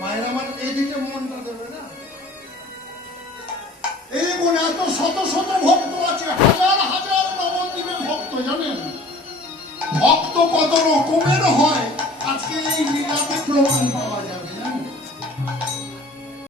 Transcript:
মায়ের আমার এইদিকে মনটা দেবে না। এই মনে এত শত শত ভক্ত আছে, হাজার হাজার নবদ্বীপে ভক্ত, জানেন ভক্ত কত রকমের হয় আজকে এই লীলাতে প্রমাণ পাওয়া যায়।